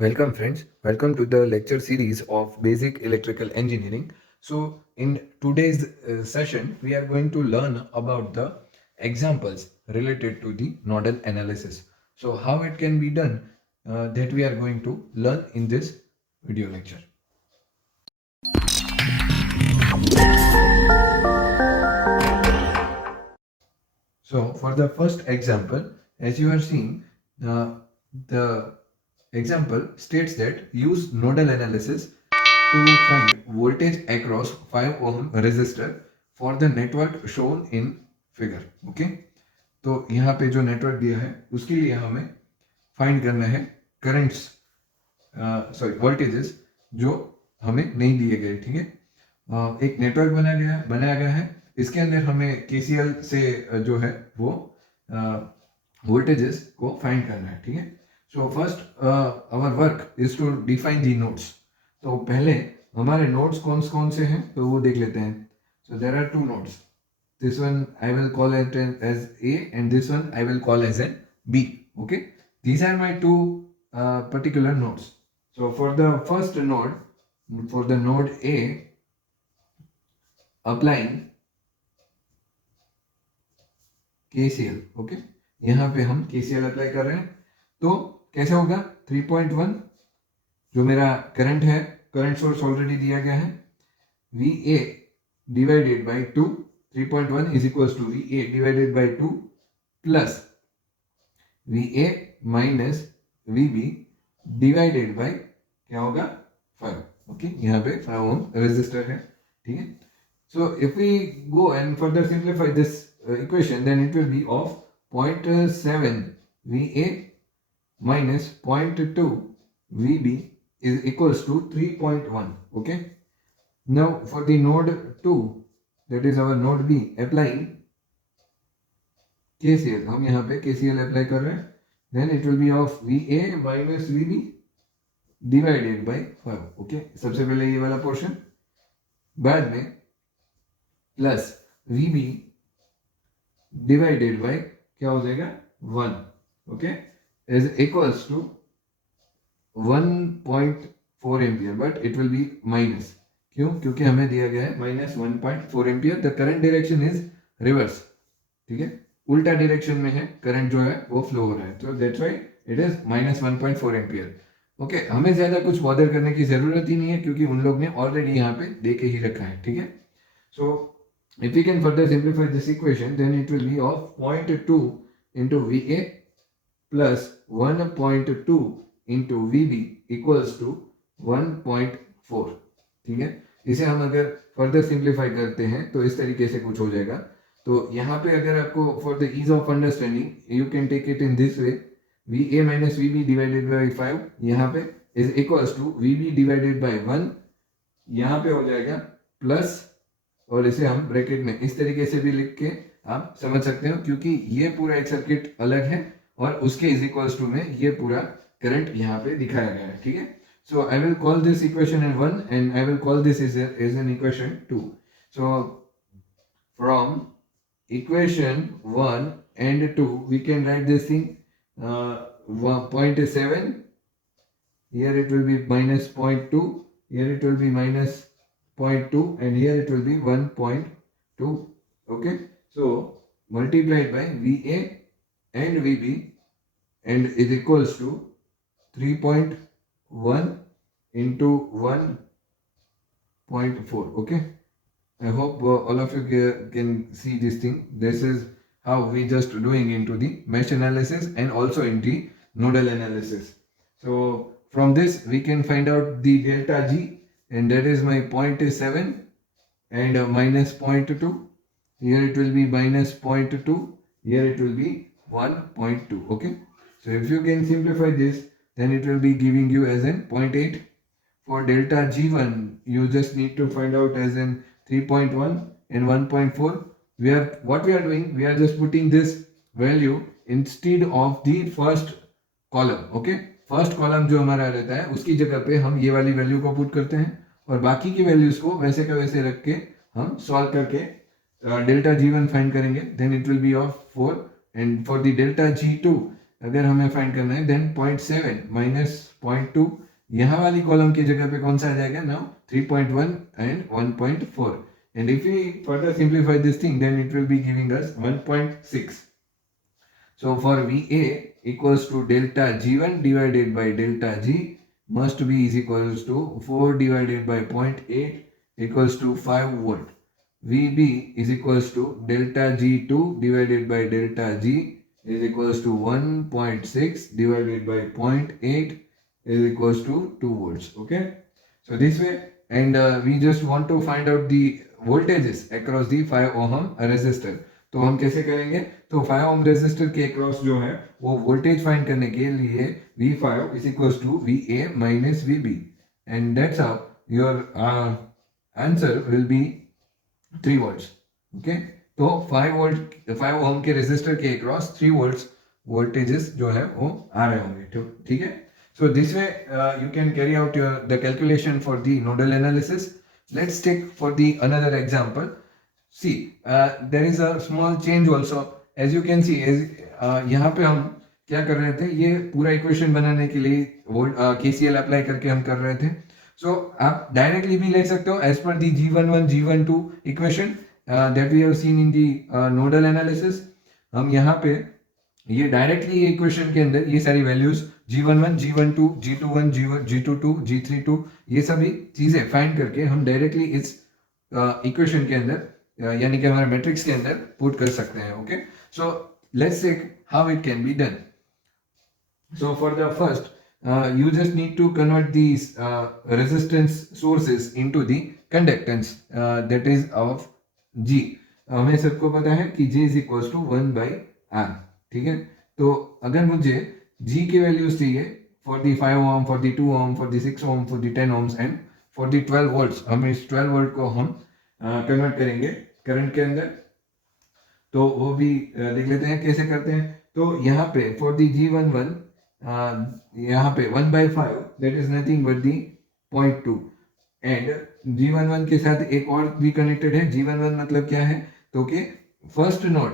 Welcome friends, welcome to the lecture series of Basic Electrical Engineering. So in today's session, we are going to learn about the examples related to the nodal analysis. So how it can be done, that we are going to learn in this video lecture. So for the first example, as you are seeing, the example states that use nodal analysis to find voltage across 5 ohm resistor for the network shown in figure. Okay, तो यहाँ पे जो नेटवर्क दिया है उसके लिए हमें फाइंड करना है करंट्स, सॉरी वोल्टेजेस जो हमें नहीं दिए गए. ठीक है, एक नेटवर्क बनाया गया है. इसके अंदर हमें केसीएल से जो है वो वोल्टेजेस को फाइंड करना है. ठीक है, so first our work is to define the nodes. तो पहले हमारे नोड्स कौन कौन से हैं तो वो देख लेते हैं. So there are two nodes. This one I will call it as A and this one I will call as an B. Okay, these are my two particular nodes. So for the first node, for the node A, applying KCL. Okay, यहाँ पे हम KCL apply कर रहे हैं. तो कैसे होगा? 3.1 जो मेरा करंट है, करंट सोर्स ऑलरेडी दिया गया है, VA divided by 2. 3.1 is equals to VA divided by 2 plus VA minus VB divided by क्या होगा? 5. ओके, यहाँ पे 5 ओम रेजिस्टर है. ठीक है, so if we go and further simplify this equation, then it will be of 0.7 VA minus 0.2 VB is equals to 3.1. Okay, now for the node 2, that is our node B, applying KCL. हम यहाँ पे KCL apply कर रहे हैं. Then it will be of VA minus VB divided by 5. Okay, सबसे पहले ये वाला पोर्शन, बाद में प्लस VB डिवाइडेड बाय क्या हो जाएगा? 1. Okay, is equals to 1.4 ampere, but it will be minus. क्यों? क्योंकि हमें दिया गया है minus 1.4 ampere. The current direction is reverse. ठीक है, उल्टा डायरेक्शन में है करंट जो है वो फ्लो हो रहा है, तो that's why it is minus 1.4 ampere. Okay, हमें ज्यादा कुछ बॉदर करने की जरूरत ही नहीं है क्योंकि उन लोग ने ऑलरेडी यहाँ पे दे के ही रखा है. ठीक है, सो if we can further simplify this equation, then it will be of 0.2 into VA plus 1.2 into VB equals to 1.4. ठीक है, इसे हम अगर फर्दर सिंप्लीफाई करते हैं तो इस तरीके से कुछ हो जाएगा. तो यहाँ पे अगर आपको for the ease of understanding you can take it in this way, VA minus VB divided by 5 यहाँ पे is equals to VB divided by 1. यहाँ पे हो जाएगा प्लस, और इसे हम ब्रैकेट में इस तरीके से भी लिख के आप समझ सकते हो क्योंकि ये पूरा एक सर्किट अलग है और उसके इज इक्वल्स टू में ये पूरा करंट यहाँ पे दिखाया गया है. ठीक है, so I will call this equation n 1 and I will call this is an equation 2. So from equation 1 and 2 we can write this thing, 0.7, here it will be minus 0.2, here it will be minus 0.2 and here it will be 1.2. Okay, so multiplied by VA and VB and is equals to 3.1 into 1.4. okay, I hope all of you can see this thing. This is how we just doing into the mesh analysis and also in the nodal analysis. So from this we can find out the delta G, and that is my 0.7 and minus 0.2. Here it will be minus 0.2, here it will be 1.2. okay, so if you can simplify this, then it will be giving you as an 0.8. For delta G1 you just need to find out as in 3.1 and 1.4. What we are doing, we are just putting this value instead of the first column. okay, first column जो हमारा रहता है उसकी जगह पे हम ये वाली वैल्यू को पुट करते हैं और बाकी की वैल्यूज को वैसे का वैसे रख के हम सॉल्व करके डेल्टा G1 फाइंड करेंगे. Then it will be of 4 and for the delta G2 अगर हमें फाइंड करना है देन 0.7 माइनस 0.2 यहाँ वाली कॉलम की जगह पे कौन सा आ जाएगा नाउ 3.1 एंड 1.4 and if we further simplify this thing then it will be giving us 1.6. So for VA equals to delta G1 divided by delta G must be is equals to 4 divided by 0.8 equals to 5 volt. VB is equals to delta G2 divided by delta G is equals to 1.6 divided by 0.8 is equals to 2 volts. Okay. So this way and we just want to find out the voltages across the 5 ohm resistor. तो हम कैसे करेंगे तो 5 ohm resistor के across जो है वो voltage find करने के लिए V5 is equals to VA minus VB and that's how your answer will be 3 volts. Okay. तो 5 ohm के resistor के across 3 volts voltages जो है वो आ रहे होंगे ठीक है. So this way you can carry out the calculation for the nodal analysis. Let's take for the another example. See there is a small change also as you can see यहाँ पे हम क्या कर रहे थे ये पूरा इक्वेशन बनाने के लिए KCL अप्लाई करके हम कर रहे थे. So आप डायरेक्टली भी ले सकते हो as per the G11 G12 equation that we have seen in the nodal analysis. हम यहाँ पे ये डायरेक्टली इक्वेशन के अंदर ये सारी values G11, G12, G21, G22, G32 ये सभी चीजें फाइंड करके हम डायरेक्टली इस इक्वेशन के अंदर यानी कि हमारे मैट्रिक्स के अंदर पुट कर सकते हैं. Okay. So let's check how it can be done. So for the first you just need to convert these resistance sources into the conductance that is of G. हमें सबको पता है कि G is equals to 1 by R. ठीक है. तो अगर मुझे G की वैल्यूज चाहिए for the 5 ohm for the 2 ohm for the 6 ohm for the 10 ohms and for the 12 volts हम इस 12 वोल्ट को हम कन्वर्ट करेंगे करंट के अंदर. तो वो भी देख लेते हैं कैसे करते हैं. तो यहाँ पे फॉर दी G11 यहाँ पे 1 by 5 that is nothing but the 0.2 and G11 के साथ एक और भी कनेक्टेड है. G11 मतलब क्या है तो कि first node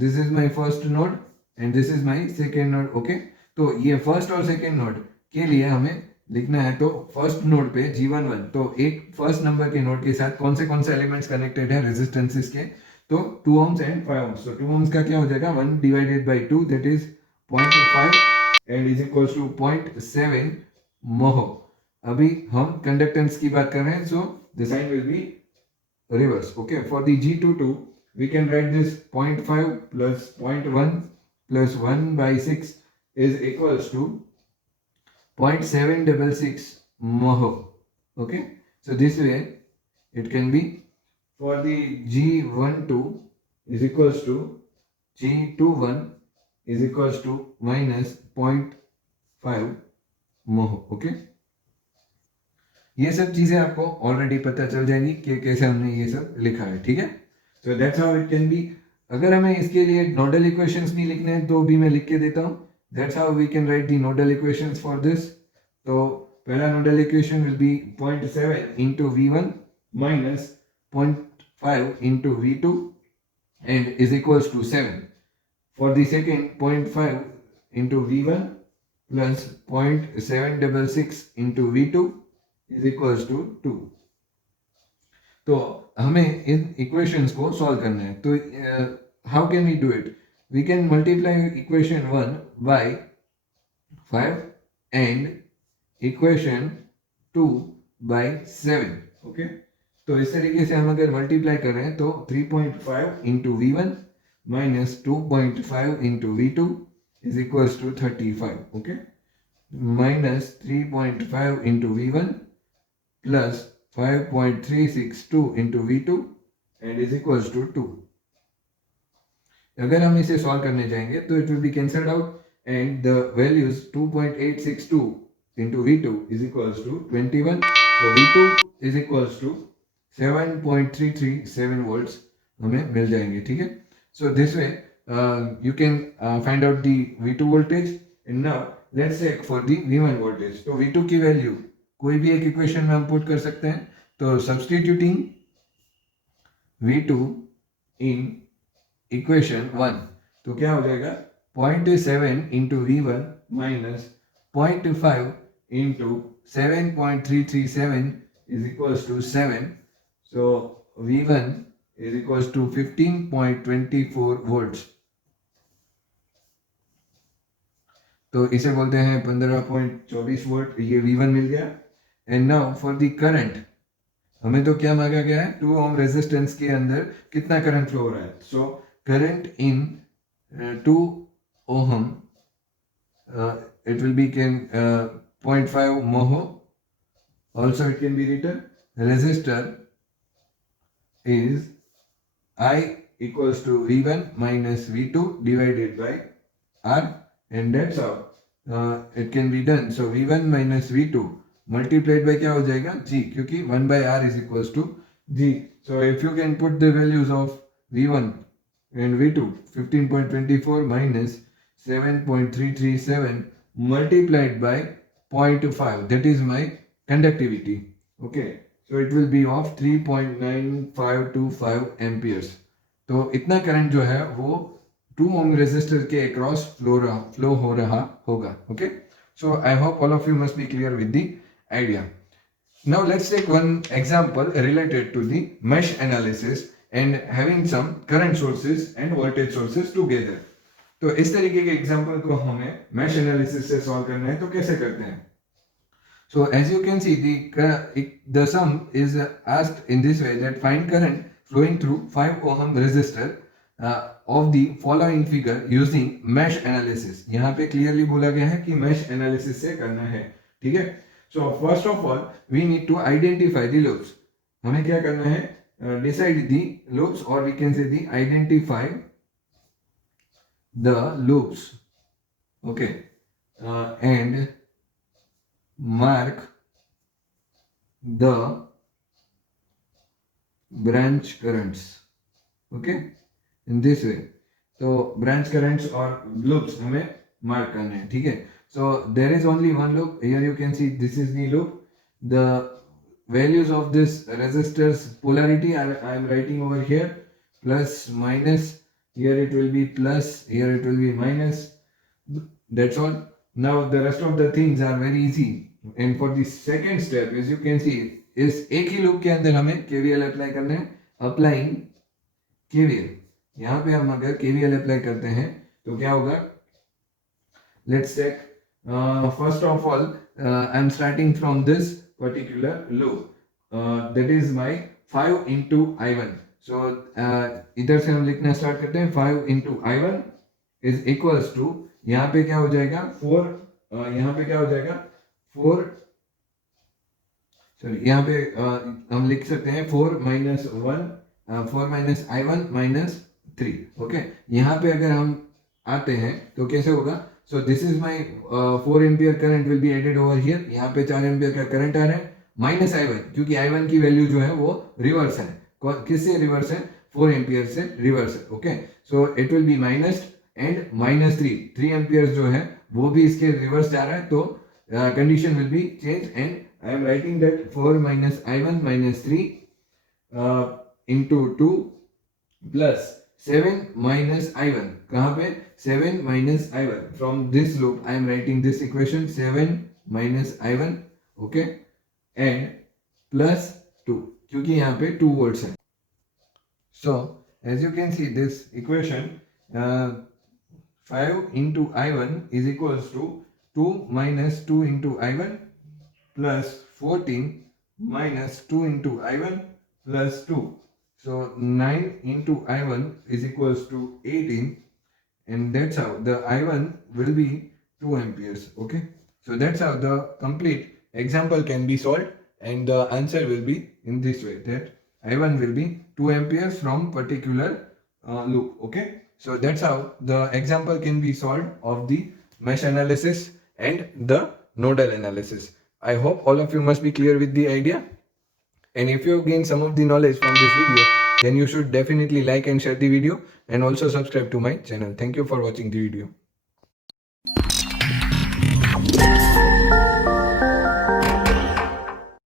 this is my first node and this is my second node. Okay. तो ये फर्स्ट और सेकेंड नोड के लिए हमें लिखना है. तो फर्स्ट नोड पे G11 तो एक फर्स्ट नंबर के नोड के साथ कौन से एलिमेंट्स कनेक्टेड है रेजिस्टेंसेस के तो 2 ohms एंड 5 ohms. तो 2 ohms का क्या हो जाएगा 1 divided by 2 that is 0.5 and is equals to 0.7 मोहो. अभी हम कंडक्टेंस की बात कर रहे हैं so the sign will be reverse. Okay. For the G22 we can write this 0.5 plus 0.1 plus 1 by 6 is equals to 0.766 moho. Okay. So this way it can be for the G12 is equals to G21 is equals to minus 0.5 moho. Okay. ये सब चीजें आपको ऑलरेडी पता चल जाएंगी कि कैसे हमने ये सब लिखा है. ठीक है. So that's how it can B. अगर हमें इसके लिए नोडल इक्वेशंस भी लिखने हैं तो भी मैं लिख के देता हूँ. That's how we can write the nodal equations for this. तो पहला nodal equation will be 0.7 into V1 minus 0.5 into V2 and is equals to 7. For the second 0.5 into V1 plus 0.766 into V2 is equals to 2. तो हमें इन इक्वेशंस को सॉल्व करना है. तो how can we do it. We can multiply equation 1 by 5 and equation 2 by 7. Okay. तो इस तरीके से हम अगर मल्टीप्लाई कर रहे हैं तो 3.5 into V1 minus 2.5 into V2 is equals to 35. Okay. Minus 3.5 into V1 plus 5.362 into V2 and is equals to 2. अगर हम इसे सॉल्व करने जाएंगे तो it will be cancelled out and the values 2.862 into V2 is equals to 21. So V2 is equals to 7.337 volts हमें मिल जाएंगे. ठीक है. So this way you can find out the V2 voltage and now let's check for the V1 voltage. तो V2 की वैल्यू कोई भी एक इक्वेशन में हम पुट कर सकते हैं. तो सब्स्टिट्यूटिंग V2 इन इक्वेशन 1 तो क्या हो जाएगा 0.7 into V1 minus 0.5 into 7.337 is equals to 7. So V1 is equals to 15.24 volts. तो इसे बोलते हैं 15.24 वोल्ट, ये V1 मिल गया. And now for the current, हमें तो क्या मांगा गया है, 2 ओम रेजिस्टेंस के अंदर कितना करंट फ्लो हो रहा है. So current in 2 ohm, it will be 0.5 mho. Also it can be written resistor is I equals to V1 minus V2 divided by R, and that's how it can be done. So V1 minus V2 multiplied by क्या हो जाएगा, G, क्योंकि 1 by R is equals to G. So if you can put the values of V1 and V2, 15.24 minus 7.337 multiplied by 0.5, that is my conductivity. Okay, so it will be of 3.9525 amperes. तो इतना करंट जो है वो 2 ohm resistor के across flow हो रहा होगा. ओके, सो I hope all of you must be clear with the idea. Now let's take one example related to the mesh analysis and having some current sources and voltage sources together. तो इस तरीके के एग्जांपल को हमें mesh analysis से सॉल्व करना है. तो कैसे करते हैं? So as you can see, the sum is asked in this way, that find current flowing through 5 ohm resistor of the following figure using mesh analysis. यहाँ पे clearly बोला गया है कि mesh analysis से करना है. ठीक है? So first of all, we need to identify the loops. हमें क्या करना है? Decide the loops, or we can say the identify the loops. Okay, and mark the branch currents. Okay, in this way. तो branch currents और loops हमें mark करने हैं. ठीक है? So there is only one loop. Here you can see this is the loop. The values of this resistor's polarity I am writing over here, plus minus. Here it will be plus, here it will be minus. That's all. Now the rest of the things are very easy. And for the second step, as you can see, इस एक ही लूप के अंदर हमें KVL apply करना है. Applying KVL, यहाँ पे हम अगर KVL अप्लाई करते हैं तो क्या होगा? Let's check. First of all, I'm starting from this particular loop. That is my 5 into I1. So इधर से हम लिखना स्टार्ट करते हैं. 5 into I1 is equals to, यहाँ पे क्या हो जाएगा 4, यहाँ पे क्या हो जाएगा 4, सॉरी यहाँ पे हम लिख सकते हैं 4 minus 1, 4 minus I1 minus 3. ओके, यहाँ पे अगर हम आते हैं तो कैसे होगा? So this is my 4 ampere current will be added over here. यहाँ पे 4 एम्पियर का करंट आ रहा है, माइनस I1, क्योंकि I1 की वैल्यू जो है वो रिवर्स है. किससे रिवर्स है? 4 एम्पियर से रिवर्स है. Okay, so it will be minus and minus 3 एम्पियर जो है वो भी इसके रिवर्स जा रहा है. तो condition will be change, and I am writing that 4 minus I1 minus 3 into 2 plus 7 minus I1. कहाँ पे? 7 minus I1. From this loop I am writing this equation, 7 minus I1. okay, and plus 2, क्योंकि यहाँ पे 2 volts है. So as you can see this equation, 5 into I1 is equals to 2 minus 2 into I1 plus 14 minus 2 into I1 plus 2. So 9 into I1 is equals to 18, and that's how the I1 will be 2 amperes. Okay, so that's how the complete example can be solved, and the answer will be in this way, that I1 will be 2 amperes from particular loop. Okay, so that's how the example can be solved of the mesh analysis and the nodal analysis. I hope all of you must be clear with the idea. And if you have gained some of the knowledge from this video, then you should definitely like and share the video, and also subscribe to my channel. Thank you for watching the video.